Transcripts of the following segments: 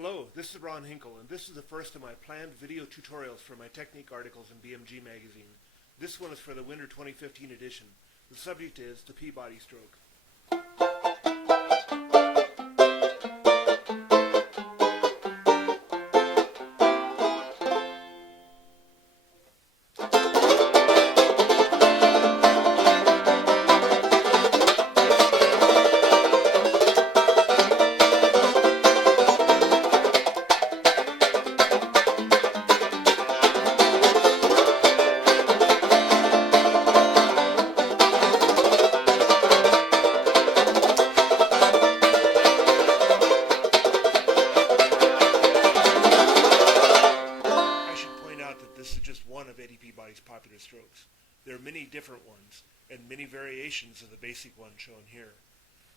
Hello, this is Ron Hinkle, and this is the first of my planned video tutorials for my technique articles in BMG magazine. This one is for the winter 2015 edition. The subject is the Peabody stroke. This is just one of Eddie Peabody's popular strokes. There are many different ones, and many variations of the basic one shown here.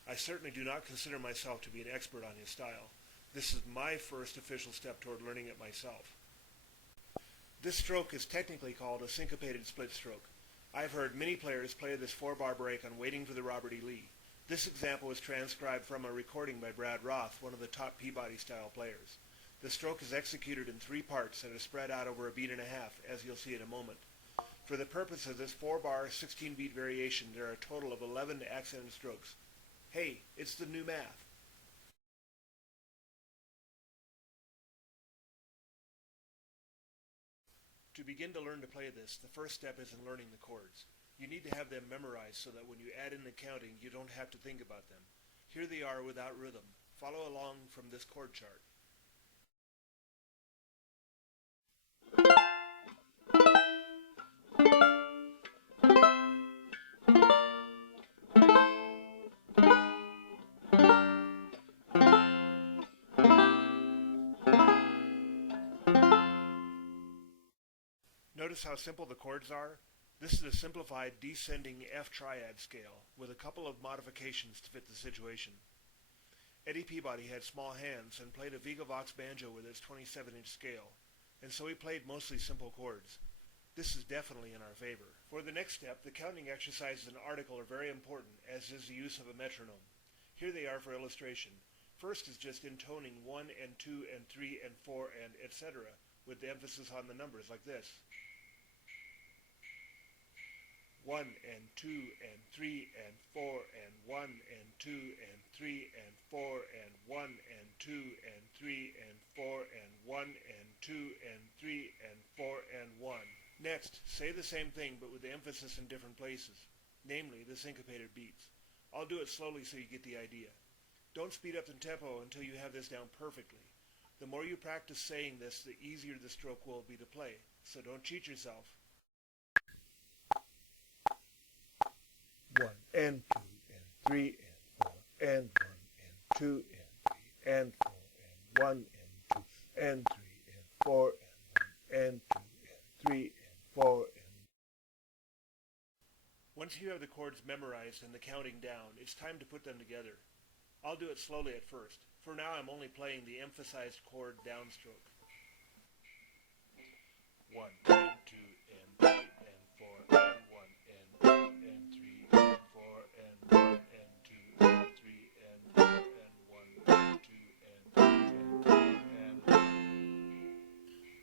I certainly do not consider myself to be an expert on his style. This is my first official step toward learning it myself. This stroke is technically called a syncopated split stroke. I've heard many players play this 4-bar break on Waiting for the Robert E. Lee. This example was transcribed from a recording by Brad Roth, one of the top Peabody-style players. The stroke is executed in 3 parts that are spread out over a beat and a half, as you'll see in a moment. For the purpose of this 4-bar, 16-beat variation, there are a total of 11 accented strokes. Hey, it's the new math. To begin to learn to play this, the first step is in learning the chords. You need to have them memorized so that when you add in the counting, you don't have to think about them. Here they are without rhythm. Follow along from this chord chart. Notice how simple the chords are? This is a simplified descending F Triad scale with a couple of modifications to fit the situation. Eddie Peabody had small hands and played a Vox banjo with its 27-inch scale, and so he played mostly simple chords. This is definitely in our favor. For the next step, the counting exercises and article are very important, as is the use of a metronome. Here they are for illustration. First is just intoning 1 and 2 and 3 and 4 and etc. with the emphasis on the numbers like this. 1 and 2 and 3 and 4 and 1 and 2 and 3 and 4 and 1 and 2 and 3 and 4 and 1 and 2 and 3 and 4 and 1. Next, say the same thing but with the emphasis in different places, namely the syncopated beats. I'll do it slowly so you get the idea. Don't speed up the tempo until you have this down perfectly. The more you practice saying this, the easier the stroke will be to play, so don't cheat yourself. 1 and 2 and 3 and 4 and 1 and 2 and 3 and 4 and 1 and 2 and 3 and 4 and 1 and 2 and 3 and 4 and... Once you have the chords memorized and the counting down, it's time to put them together. I'll do it slowly at first. For now, I'm only playing the emphasized chord downstroke. 1 and 2 and 3 and 4 and 1 and 2 and 3 and 4 and 1 and 2 and 3 and 4 and 1 and 2 and 3 and 4 and 1.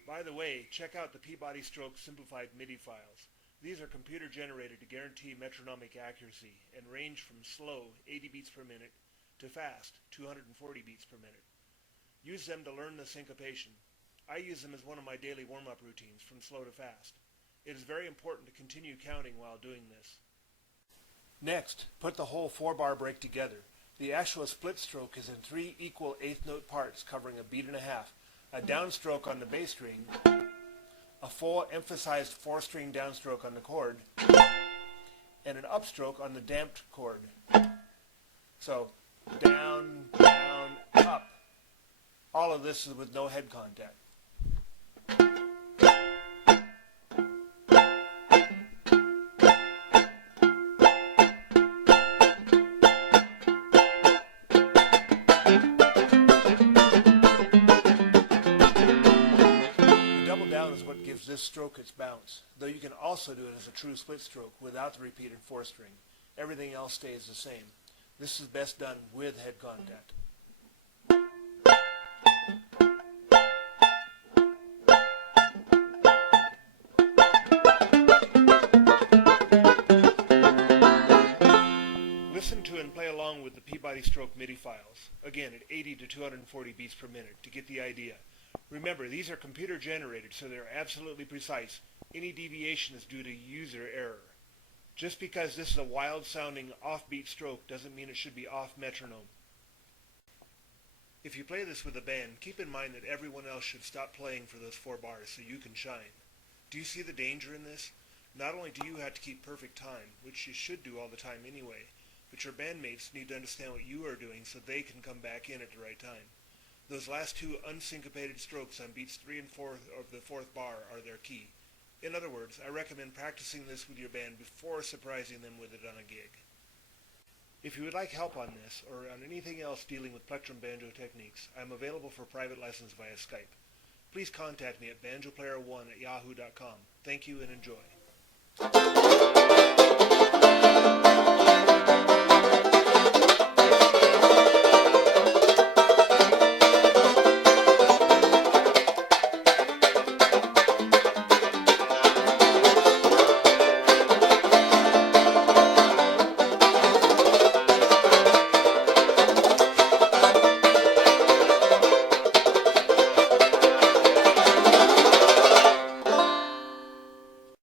By the way, check out the Peabody Stroke Simplified Midi files. These are computer generated to guarantee metronomic accuracy and range from slow, 80 beats per minute, to fast, 240 beats per minute. Use them to learn the syncopation. I use them as one of my daily warm-up routines from slow to fast. It is very important to continue counting while doing this. Next, put the whole 4-bar break together. The actual split stroke is in 3 equal 8th note parts covering a beat and a half, a downstroke on the bass string, a full emphasized 4-string downstroke on the chord, and an upstroke on the damped chord. So, down, down, up. All of this is with no head contact. The double down is what gives this stroke its bounce, though you can also do it as a true split stroke without the repeated 4-string. Everything else stays the same. This is best done with head contact. Peabody stroke MIDI files, again at 80 to 240 beats per minute, to get the idea. Remember, these are computer generated, so they're absolutely precise. Any deviation is due to user error. Just because this is a wild sounding offbeat stroke doesn't mean it should be off metronome. If you play this with a band, keep in mind that everyone else should stop playing for those 4 bars so you can shine. Do you see the danger in this? Not only do you have to keep perfect time, which you should do all the time anyway, but your bandmates need to understand what you are doing so they can come back in at the right time. Those last 2 unsyncopated strokes on beats 3 and 4 of the 4th bar are their key. In other words, I recommend practicing this with your band before surprising them with it on a gig. If you would like help on this, or on anything else dealing with Plectrum Banjo techniques, I am available for private lessons via Skype. Please contact me at banjoplayer1@yahoo.com. Thank you and enjoy.